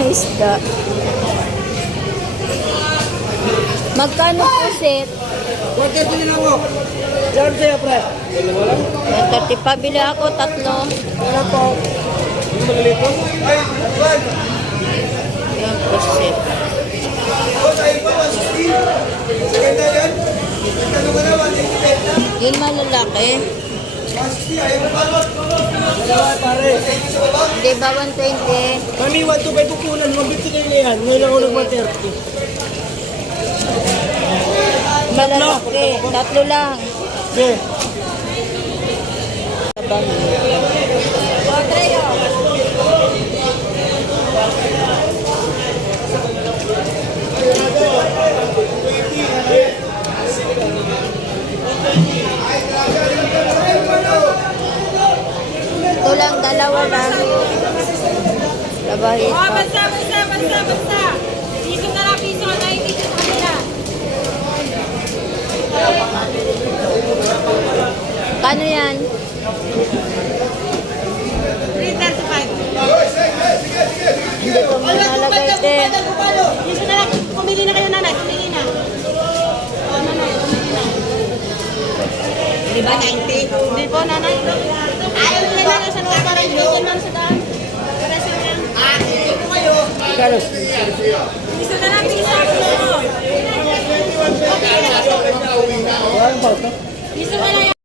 Isda. Magkano po set? Huwag ka din ako. Diyan sa'yo, pre. Yan, 30 pa. Bili ako tatlo. Wala po. Yung maliliit po? Ay, Yan po set. Yung malalaki. Hindi ba 120? Mami, 1 to 5 pupunan. Mabito na yan. Ngayon ako nag-130. Malalaki. Tatlo lang. Okay. Ito lang, dalawa lang. Labahit Oh, pa. bansa, bansa, bansa, bansa. Piso na lang, piso na lang, piso sa kanila. Kano yan? 335. Hindi ko manalagay din. Piso na lang, na kayo nanay, pumili na. Oh, nanay, pumili na. Di ba 90? Hindi po, nanay. Ayaw nila na sa lugar para hindi ko lang sa daan. Para sa lang. Ah, hindi po kayo. Carlos. Piso na. Wala yung pauta. Piso na.